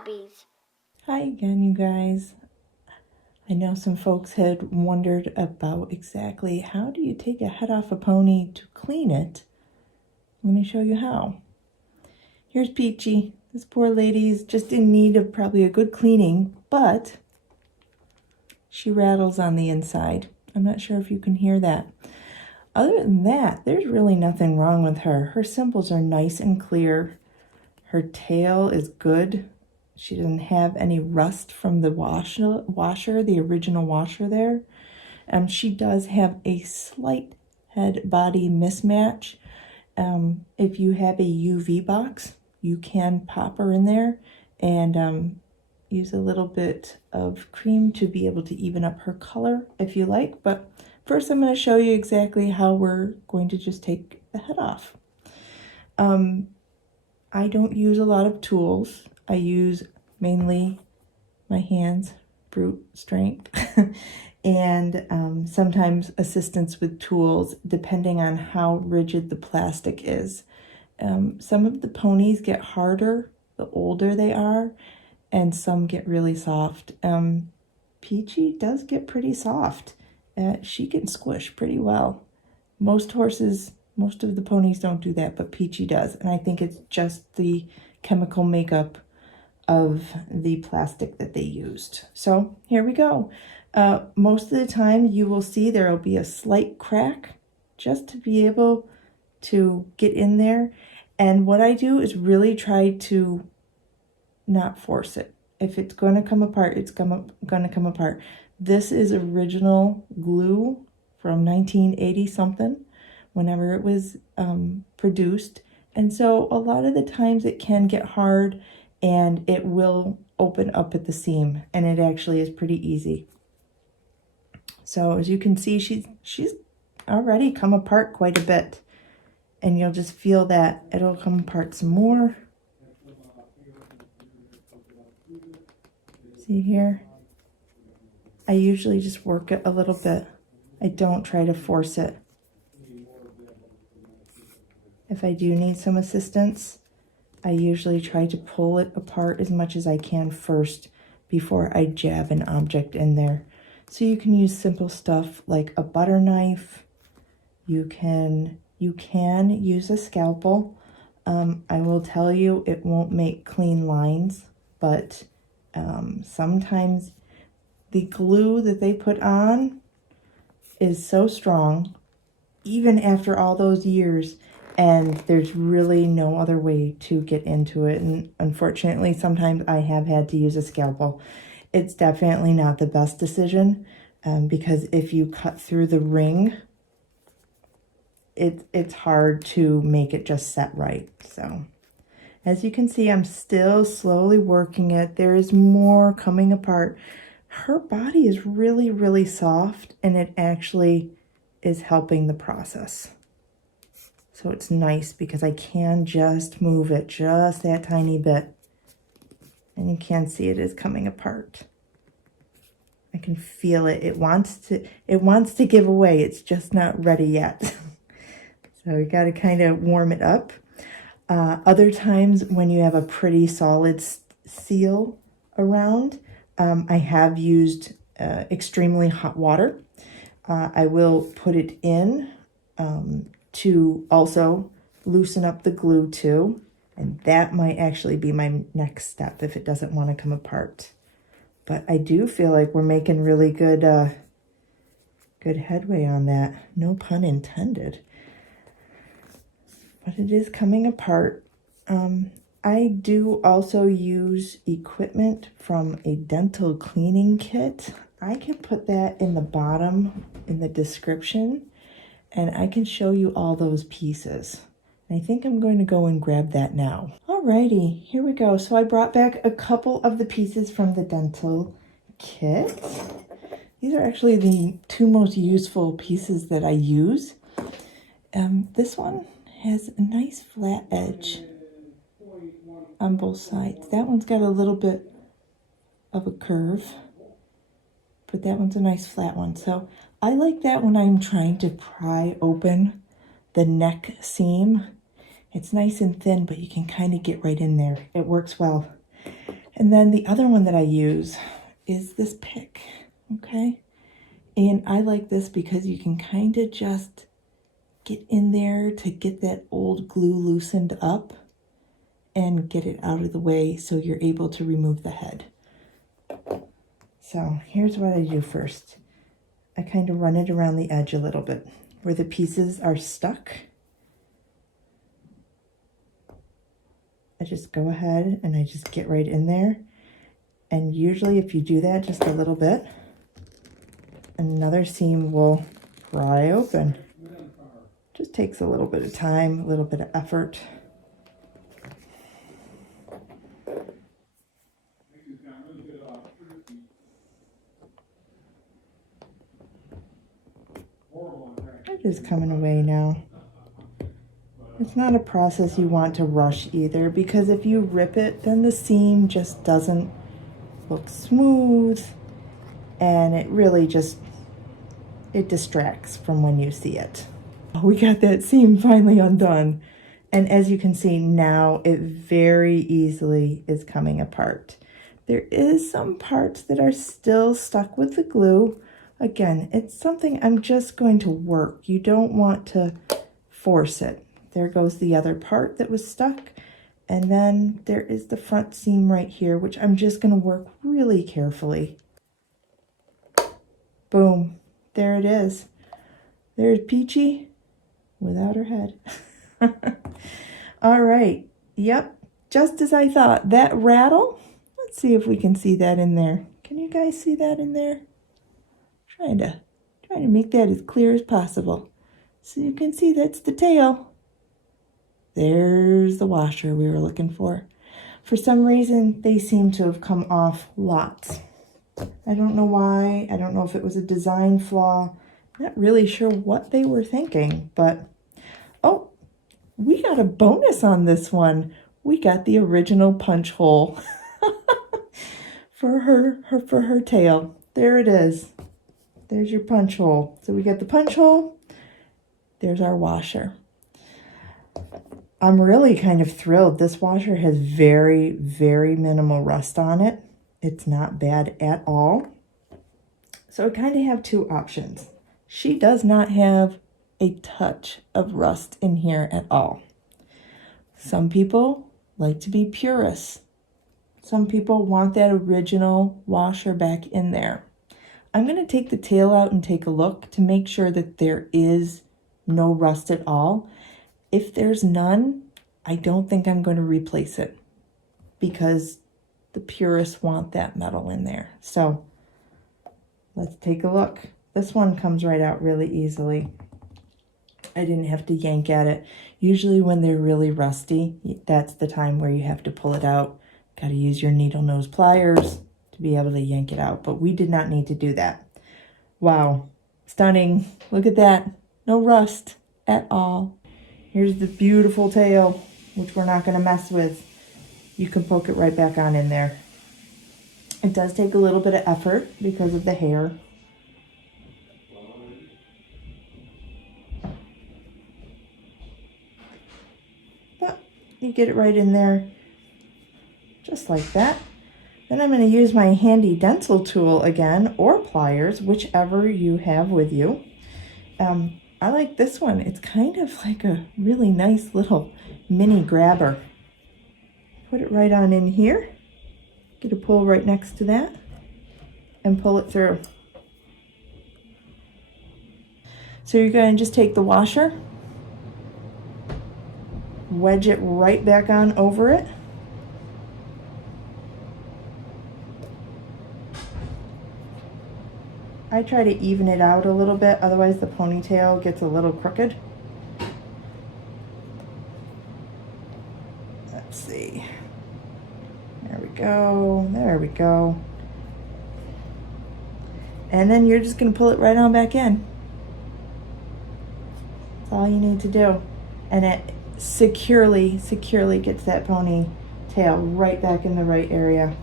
Hobbies. Hi again, you guys. I know some folks had wondered about exactly how do you take a head off a pony to clean it. Let me show you how. Here's Peachy. This poor lady's just in need of probably a good cleaning, but she rattles on the inside. I'm not sure if you can hear that. Other than that, there's really nothing wrong with her. Her simples are nice and clear. Her tail is good. She doesn't have any rust from the washer, the original washer there. She does have a slight head body mismatch. If you have a UV box, you can pop her in there and use a little bit of cream to be able to even up her color if you like. But first I'm going to show you exactly how we're going to just take the head off. I don't use a lot of tools. I use mainly my hands, brute strength, and sometimes assistance with tools depending on how rigid the plastic is. Some of the ponies get harder the older they are, and some get really soft. Peachy does get pretty soft. She can squish pretty well. Most of the ponies don't do that, but Peachy does. And I think it's just the chemical makeup of the plastic that they used. So here we go. Most of the time you will see there will be a slight crack just to be able to get in there. And what I do is really try to not force it. If it's going to come apart, it's going to come apart. This is original glue from 1980 something, whenever it was produced. And so a lot of the times it can get hard and it will open up at the seam, and it actually is pretty easy. So as you can see, she's already come apart quite a bit, and you'll just feel that it'll come apart some more. See here? I usually just work it a little bit. I don't try to force it. If I do need some assistance, I usually try to pull it apart as much as I can first before I jab an object in there. So you can use simple stuff like a butter knife. You can use a scalpel. I will tell you it won't make clean lines, but sometimes the glue that they put on is so strong, even after all those years, and there's really no other way to get into it. And unfortunately, sometimes I have had to use a scalpel. It's definitely not the best decision because if you cut through the ring, it's hard to make it just set right. So as you can see, I'm still slowly working it. There is more coming apart. Her body is really, really soft, and it actually is helping the process. So it's nice because I can just move it just that tiny bit. And you can see it is coming apart. I can feel it. It wants to give away. It's just not ready yet. So you got to kind of warm it up. Other times when you have a pretty solid seal around, I have used extremely hot water. I will put it in to also loosen up the glue too, and that might actually be my next step if it doesn't want to come apart. But I do feel like we're making really good headway on that. No pun intended. But it is coming apart. I do also use equipment from a dental cleaning kit. I can put that in the bottom in the description, and I can show you all those pieces. I think I'm going to go and grab that now. Alrighty, here we go. So I brought back a couple of the pieces from the dental kit. These are actually the two most useful pieces that I use. This one has a nice flat edge on both sides. That one's got a little bit of a curve, but that one's a nice flat one. So I like that when I'm trying to pry open the neck seam. It's nice and thin, but you can kind of get right in there. It works well. And then the other one that I use is this pick, okay? And I like this because you can kind of just get in there to get that old glue loosened up and get it out of the way so you're able to remove the head. So here's what I do first. I kind of run it around the edge a little bit where the pieces are stuck. I just go ahead and I just get right in there. And usually if you do that just a little bit, another seam will pry open. Just takes a little bit of time, a little bit of effort. It is coming away now. It's not a process you want to rush either, because if you rip it, then the seam just doesn't look smooth, and it really just, it distracts from when you see it. We got that seam finally undone, and as you can see now, it very easily is coming apart. There is some parts that are still stuck with the glue. Again, it's something I'm just going to work. You don't want to force it. There goes the other part that was stuck. And then there is the front seam right here, which I'm just going to work really carefully. Boom. There it is. There's Peachy without her head. All right. Yep. Just as I thought. That rattle. Let's see if we can see that in there. Can you guys see that in there? Trying to make that as clear as possible. So you can see that's the tail. There's the washer we were looking for. For some reason, they seem to have come off lots. I don't know why. I don't know if it was a design flaw. Not really sure what they were thinking, but oh, we got a bonus on this one. We got the original punch hole for her tail. There it is. There's your punch hole. So we got the punch hole. There's our washer. I'm really kind of thrilled. This washer has very, very minimal rust on it. It's not bad at all. So I kind of have two options. She does not have a touch of rust in here at all. Some people like to be purists. Some people want that original washer back in there. I'm going to take the tail out and take a look to make sure that there is no rust at all. If there's none, I don't think I'm going to replace it because the purists want that metal in there. So let's take a look. This one comes right out really easily. I didn't have to yank at it. Usually when they're really rusty, that's the time where you have to pull it out. Got to use your needle nose pliers to be able to yank it out, but we did not need to do that. Wow, stunning. Look at that. No rust at all. Here's the beautiful tail, which we're not going to mess with. You can poke it right back on in there. It does take a little bit of effort because of the hair. But you get it right in there, just like that. Then I'm going to use my handy dental tool again, or pliers, whichever you have with you. I like this one. It's kind of like a really nice little mini grabber. Put it right on in here. Get a pull right next to that and pull it through. So you're going to just take the washer, wedge it right back on over it. I try to even it out a little bit, otherwise the ponytail gets a little crooked. Let's see. There we go. There we go. And then you're just going to pull it right on back in. That's all you need to do. And it securely gets that ponytail right back in the right area.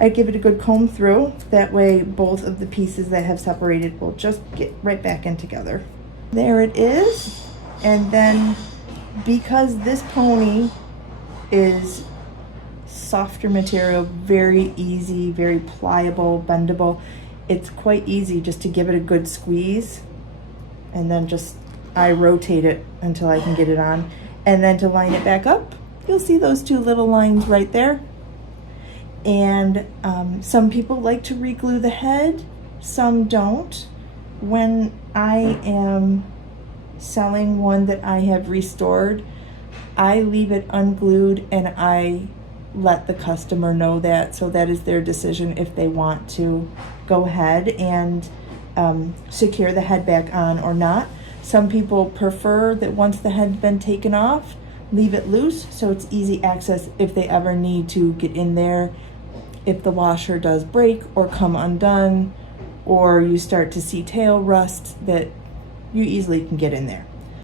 I give it a good comb through. That way both of the pieces that have separated will just get right back in together. There it is. And then because this pony is softer material, very easy, very pliable, bendable. It's quite easy just to give it a good squeeze, and then just I rotate it until I can get it on. And then to line it back up, you'll see those two little lines right there. And some people like to re-glue the head, some don't. When I am selling one that I have restored, I leave it unglued and I let the customer know that, so that is their decision if they want to go ahead and secure the head back on or not. Some people prefer that once the head's been taken off, leave it loose so it's easy access if they ever need to get in there. If the washer does break or come undone, or you start to see tail rust, that you easily can get in there.